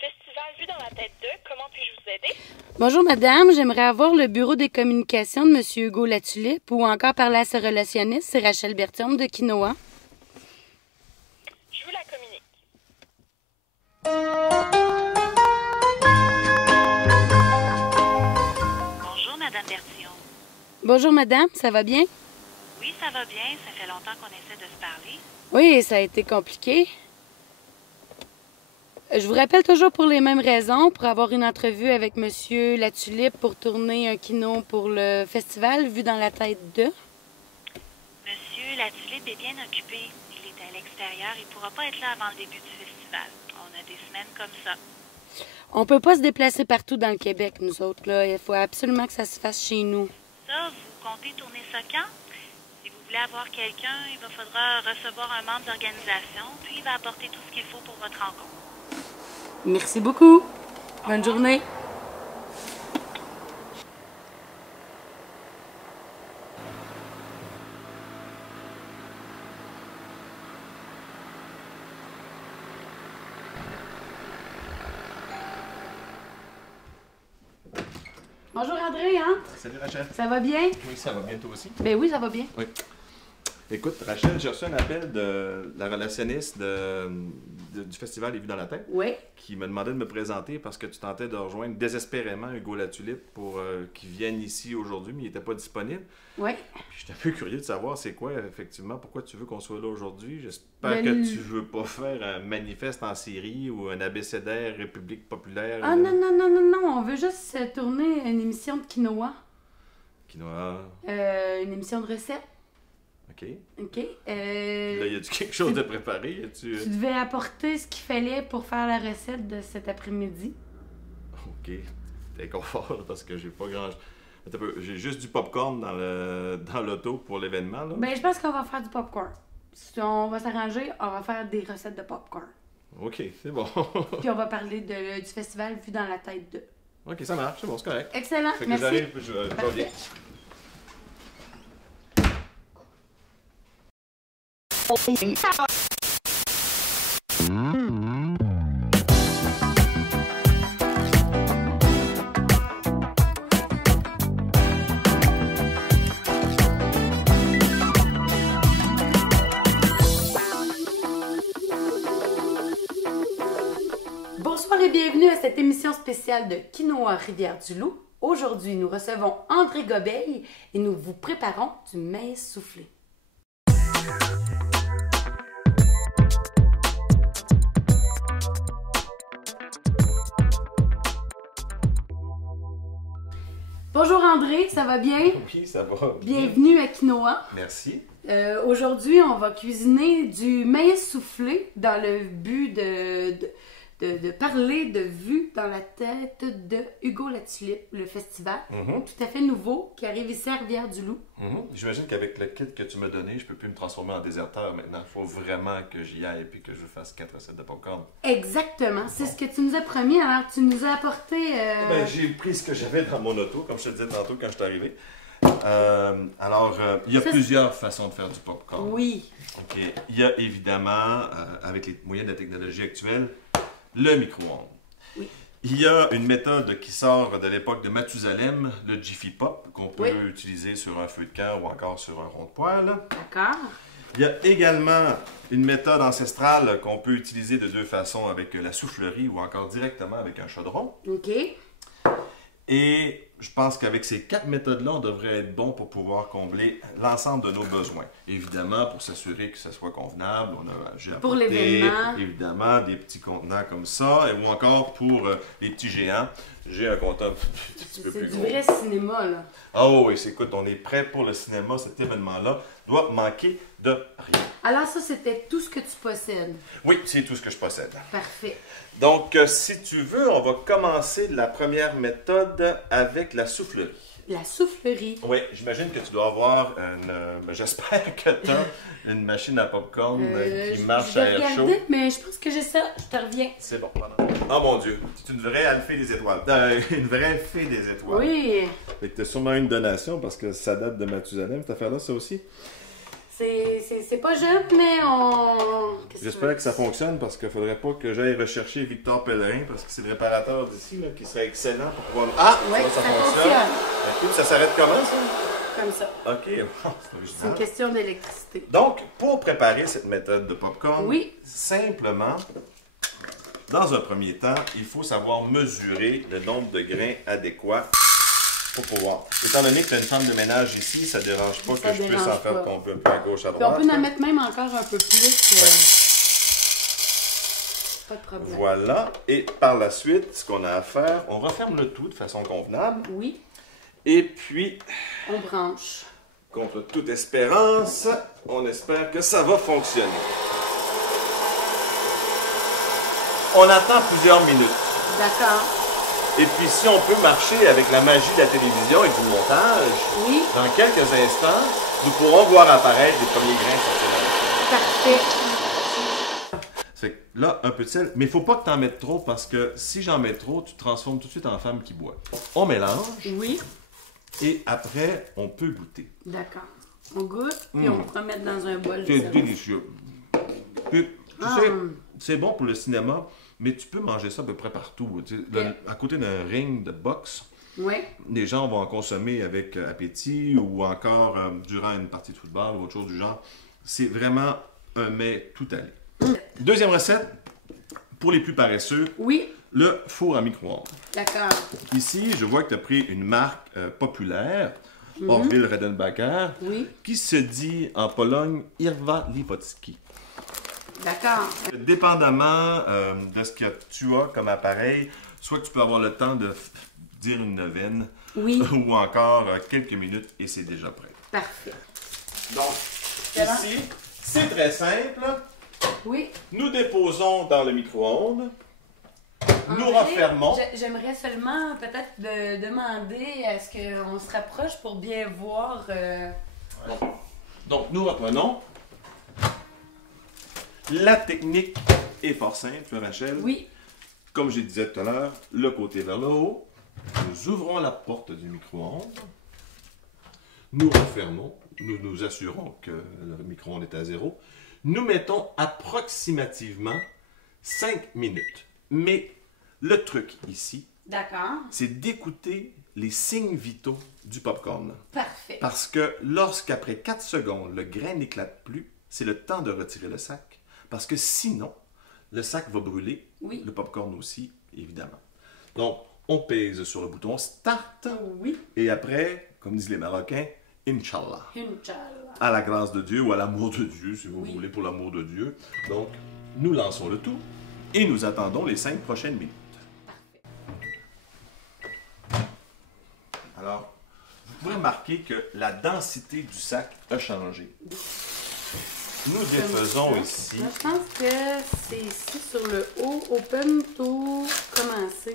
Festival Vue dans la tête 2. Comment puis-je vous aider? Bonjour madame, j'aimerais avoir le bureau des communications de M. Hugo Latulippe ou encore parler à sa relationniste, c'est Rachel Bertium de Quinoa. Je vous la communique. Bonjour, Madame Bertillon. Bonjour madame, ça va bien? Oui, ça va bien. Ça fait longtemps qu'on essaie de se parler. Oui, ça a été compliqué. Je vous rappelle toujours pour les mêmes raisons, pour avoir une entrevue avec M. Latulippe pour tourner un kino pour le festival Vue dans la tête 2. Monsieur Latulippe est bien occupé. Il est à l'extérieur. Il ne pourra pas être là avant le début du festival. On a des semaines comme ça. On peut pas se déplacer partout dans le Québec, nous autres, là. Il faut absolument que ça se fasse chez nous. Ça, vous comptez tourner ça quand? Si vous voulez avoir quelqu'un, il va faudra recevoir un membre d'organisation, puis il va apporter tout ce qu'il faut pour votre rencontre. Merci beaucoup. Bonne journée. Bonjour André, hein? Salut Rachel. Ça va bien? Oui, ça va bien toi aussi? Ben oui, ça va bien. Oui. Écoute, Rachel, j'ai reçu un appel de la relationniste du festival Les Vues dans la tête Oui. qui me demandait de me présenter parce que tu tentais de rejoindre désespérément Hugo Latulippe pour qu'il vienne ici aujourd'hui, mais il n'était pas disponible. Oui. Puis j'étais un peu curieux de savoir c'est quoi, effectivement, pourquoi tu veux qu'on soit là aujourd'hui. J'espère Ben, que tu veux pas faire un manifeste en Syrie ou un abécédaire République populaire. Ah non, non, non, non, non, on veut juste tourner une émission de quinoa. Quinoa. Une émission de recettes. OK. OK. Là, y a-tu quelque chose de préparé? Y a-tu... Tu devais apporter ce qu'il fallait pour faire la recette de cet après-midi. OK. T'es confort, là, parce que j'ai pas grand... Attends un peu, j'ai juste du popcorn dans l'auto pour l'événement, là. Ben, je pense qu'on va faire du popcorn. Si on va s'arranger, on va faire des recettes de popcorn. OK, c'est bon. Puis on va parler du festival Vue dans la tête 2. OK, ça marche, c'est bon, c'est correct. Excellent, Fait que merci. j'arrive, je reviens. Parfait. Bonsoir et bienvenue à cette émission spéciale de Quinoa Rivière-du-Loup. Aujourd'hui, nous recevons André Gobeil et nous vous préparons du maïs soufflé. Bonjour André, ça va bien? Oui, ça va. Bienvenue à Quinoa. Merci. Aujourd'hui, on va cuisiner du maïs soufflé dans le but de parler de Vue dans la tête de Hugo Latulippe, le festival tout à fait nouveau qui arrive ici à Rivière-du-Loup. J'imagine qu'avec le kit que tu m'as donné, je peux plus me transformer en déserteur maintenant. Il faut vraiment que j'y aille et que je fasse 4 recettes de popcorn. Exactement, c'est ce que tu nous as promis. Alors, tu nous as apporté... Ben, j'ai pris ce que j'avais dans mon auto, comme je te disais tantôt quand je suis arrivé. Il y a plusieurs façons de faire du popcorn. Oui. OK. Il y a évidemment, avec les moyens de la technologie actuelle, le micro-ondes. Oui. Il y a une méthode qui sort de l'époque de Mathusalem, le Jiffy Pop, qu'on peut Oui. utiliser sur un feu de camp ou encore sur un rond de poêle. D'accord. Il y a également une méthode ancestrale qu'on peut utiliser de deux façons, avec la soufflerie ou encore directement avec un chaudron. OK. Et je pense qu'avec ces 4 méthodes-là, on devrait être bon pour pouvoir combler l'ensemble de nos besoins. Évidemment, pour s'assurer que ce soit convenable, j'ai Pour apporté, l'événement. évidemment, des petits contenants comme ça, ou encore pour les petits géants, j'ai un contenant un petit peu C'est plus du gros. vrai cinéma, là. Ah oui, écoute, on est prêt pour le cinéma. Cet événement-là doit manquer de rien. Alors ça, c'était tout ce que tu possèdes. Oui, c'est tout ce que je possède. Parfait. Donc, si tu veux, on va commencer la première méthode avec la soufflerie. La soufflerie. Oui, j'imagine que tu dois avoir j'espère que tu as une machine à popcorn qui marche je à vais air chaud. regarder, mais je pense que j'ai ça. Je te reviens. C'est bon, pardon. Oh mon Dieu, c'est une vraie alphée des étoiles. Une vraie fée des étoiles. Oui. Fait que tu as sûrement une donation parce que ça date de Mathusalem, cette affaire-là, ça aussi. C'est pas jeune, mais on... J'espère que ça fonctionne parce qu'il ne faudrait pas que j'aille rechercher Victor Pellerin parce que c'est le réparateur d'ici là, qui serait excellent pour pouvoir... Ah! Oui, ça ça fonctionne. fonctionne. Ok, ça s'arrête comment ça? Comme ça. Ok, c'est C'est original. une question d'électricité. Donc, pour préparer cette méthode de popcorn, Oui. simplement, dans un premier temps, il faut savoir mesurer le nombre de grains adéquats pour pouvoir. Étant donné que tu as une femme de ménage ici, ça ne dérange pas Ça que je puisse dérange en faire pas. tomber un peu à gauche, à Puis on droite. peut en mettre même encore un peu plus. Pas de problème. Voilà. Et par la suite, ce qu'on a à faire, on referme le tout de façon convenable. Oui, Et puis, on branche. contre toute espérance, on espère que ça va fonctionner. On attend plusieurs minutes. D'accord. Et puis, si on peut marcher avec la magie de la télévision et du montage, Oui, dans quelques instants, nous pourrons voir apparaître les premiers grains sortir. parfait. Fait que là, un peu de sel, mais il faut pas que tu en mettes trop parce que si j'en mets trop, tu te transformes tout de suite en femme qui boit. On mélange Oui, et après, on peut goûter. d'accord. On goûte, puis on peut mettre dans un bol. de C'est service. délicieux. Puis, tu sais, c'est bon pour le cinéma, mais tu peux manger ça à peu près partout. Tu sais, à côté d'un ring de boxe, Oui, les gens vont en consommer avec appétit ou encore durant une partie de football ou autre chose du genre. C'est vraiment un mets tout allé. Deuxième recette, pour les plus paresseux, oui, le four à micro-ondes. d'accord. Ici, je vois que tu as pris une marque populaire, Orville Redenbacher, Oui, qui se dit en Pologne Irva Lipotski. d'accord. Dépendamment de ce que tu as comme appareil, soit que tu peux avoir le temps de dire une neuvaine, Oui, ou encore quelques minutes et c'est déjà prêt. parfait. Donc, ici, c'est très simple. Oui. Nous déposons dans le micro-ondes. Nous André, refermons. J'aimerais seulement peut-être demander à ce qu'on se rapproche pour bien voir. Donc, nous reprenons. La technique est fort simple, Rachel. Oui, Comme je disais tout à l'heure, le côté vers le haut. Nous ouvrons la porte du micro-ondes. Nous refermons. Nous nous assurons que le micro-ondes est à zéro. Nous mettons approximativement 5 minutes. Mais le truc ici, d'accord. c'est d'écouter les signes vitaux du popcorn. Parfait. Parce que lorsqu'après 4 secondes, le grain n'éclate plus, c'est le temps de retirer le sac. Parce que sinon, le sac va brûler, Oui. le popcorn aussi, évidemment. Donc, on pèse sur le bouton Start, Oui, et après, comme disent les Marocains, Inch'Allah. Inch'Allah. À la grâce de Dieu ou à l'amour de Dieu, si vous Oui. voulez, pour l'amour de Dieu. Donc, nous lançons le tout et nous attendons les 5 prochaines minutes. Alors, vous pouvez remarquer que la densité du sac a changé. Nous défaisons ici. Moi, je pense que c'est ici sur le haut, open to commencer.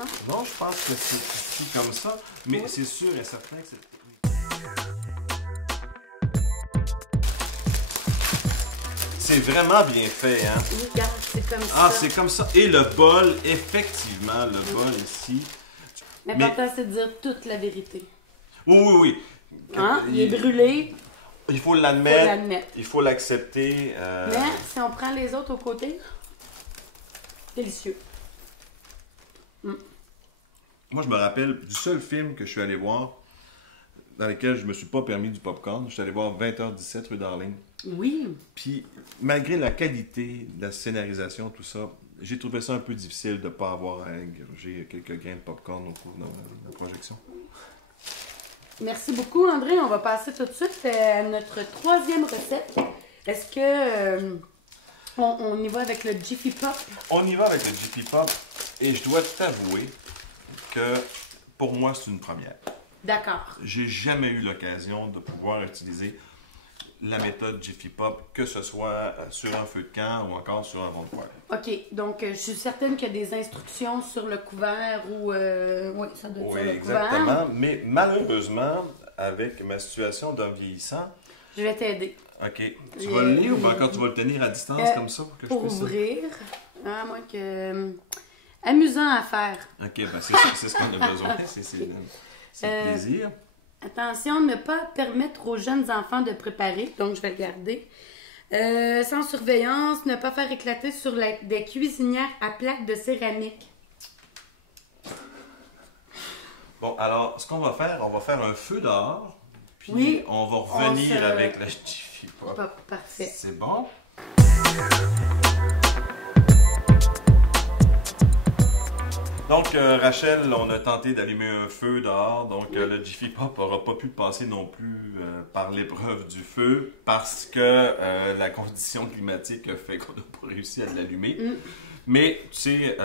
Hein? Non, je pense que c'est ici comme ça, mais c'est sûr et certain que c'est... C'est vraiment bien fait, hein? Oui, regarde, c'est comme ça. Ah, c'est comme ça. Et le bol, effectivement, le bol ici. L'important, c'est de dire toute la vérité. Oui, oui, oui. Hein? Il est brûlé, Il faut faut l'admettre. l'admettre. Il faut l'accepter. Mais si on prend les autres au côté, délicieux. Moi, je me rappelle du seul film que je suis allé voir dans lequel je me suis pas permis du popcorn. Je suis allé voir 20h17 rue Darling. Oui, Puis, malgré la qualité de la scénarisation, tout ça, j'ai trouvé ça un peu difficile de ne pas avoir à ingurger quelques grains de popcorn au cours de la projection. merci beaucoup André. On va passer tout de suite à notre troisième recette. Est-ce que on y va avec le Jiffy Pop? On y va avec le Jiffy Pop et je dois t'avouer que pour moi, c'est une première. D'accord. J'ai jamais eu l'occasion de pouvoir utiliser la méthode Jiffy Pop, que ce soit sur un feu de camp ou encore sur un rond de poêle. OK, donc je suis certaine qu'il y a des instructions sur le couvert ou... oui, ça doit être Oui, sur le couvert. exactement. Mais malheureusement, avec ma situation d'un vieillissant, Je vais t'aider. OK, tu vas le lire ou bien encore tu vas le tenir à distance comme ça pour que Pour je puisse... ouvrir, à moins que... amusant à faire. OK, ben c'est ce qu'on a besoin, c'est le plaisir. Attention, ne pas permettre aux jeunes enfants de préparer, donc je vais le garder. Sans surveillance, ne pas faire éclater sur des cuisinières à plaques de céramique. Bon, alors, ce qu'on va faire un feu dehors, puis Oui, on va revenir avec la Jiffy Pop. Parfait. C'est bon? Donc, Rachel, on a tenté d'allumer un feu dehors, donc le Jiffy Pop n'aura pas pu passer non plus par l'épreuve du feu parce que la condition climatique a fait qu'on n'a pas réussi à l'allumer. Mais, tu sais,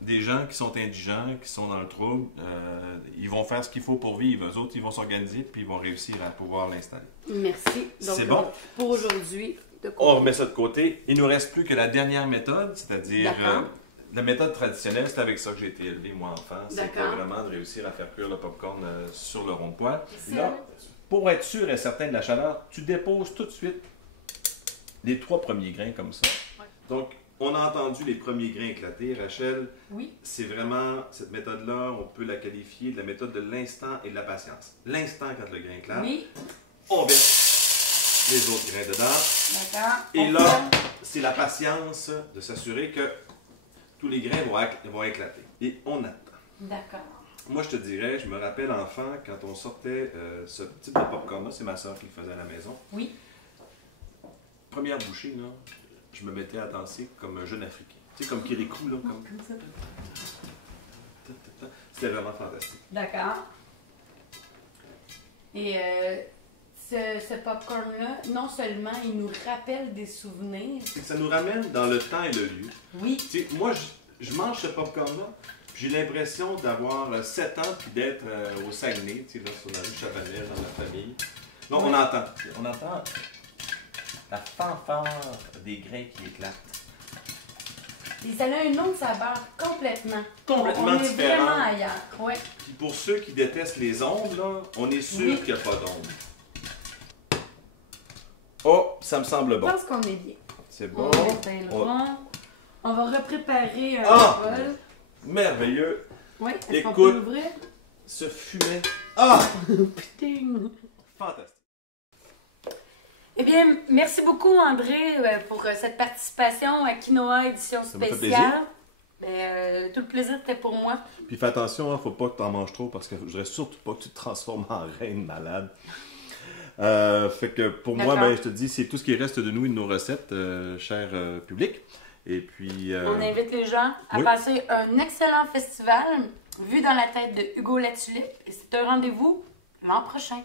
des gens qui sont indigents, qui sont dans le trouble, ils vont faire ce qu'il faut pour vivre. Eux autres, ils vont s'organiser puis ils vont réussir à pouvoir l'installer. Merci. Donc, c'est bon? Pour aujourd'hui, on remet ça de côté. Il ne nous reste plus que la dernière méthode, c'est-à-dire la méthode traditionnelle. C'est avec ça que j'ai été élevé, moi, enfant. C'était vraiment de réussir à faire cuire le popcorn sur le rond-poêle. Là, pour être sûr et certain de la chaleur, tu déposes tout de suite les 3 premiers grains comme ça. Ouais. Donc, on a entendu les premiers grains éclater, Rachel. Oui. C'est vraiment, cette méthode-là, on peut la qualifier de la méthode de l'instant et de la patience. L'instant, quand le grain éclate, on verse les autres grains dedans. D'accord. Et là, c'est la patience de s'assurer que tous les grains vont éclater. Et on attend. D'accord. Moi, je te dirais, je me rappelle enfant, quand on sortait ce type de popcorn-là, c'est ma soeur qui le faisait à la maison. Oui. Première bouchée, là, je me mettais à danser comme un jeune Africain. Tu sais, comme Kirikou, là. Comme ça. C'était vraiment fantastique. D'accord. Et ce popcorn-là, non seulement il nous rappelle des souvenirs. Ça nous ramène dans le temps et le lieu. Oui. Tu sais, moi, je mange ce popcorn-là, j'ai l'impression d'avoir 7 ans puis d'être au Saguenay, tu sais, là, sur la rue Chavanel, dans ma famille. Donc, on entend la fanfare des grains qui éclatent. Et ça a une autre saveur complètement. Complètement on est différente. Vraiment ailleurs. Ouais. Puis pour ceux qui détestent les ombres, là, on est sûr qu'il n'y a pas d'ombre. Oh, ça me semble bon. Je pense qu'on est bien. C'est bon. On éteint le rond. On va repréparer un bol. Merveilleux. Oui, est-ce qu'on Écoute, peut l'ouvrir? ce fumet. Ah! Putain! Fantastique. Eh bien, merci beaucoup André pour cette participation à Quinoa édition Ça me fait spéciale. Tout le plaisir était pour moi. Puis fais attention, hein, faut pas que tu en manges trop parce que je voudrais surtout pas que tu te transformes en reine malade. Fait que pour moi, ben, je te dis, c'est tout ce qui reste de nous et de nos recettes, cher public. Et puis, on invite les gens à passer un excellent festival vu dans la tête de Hugo Latulippe. Et c'est un rendez-vous l'an prochain.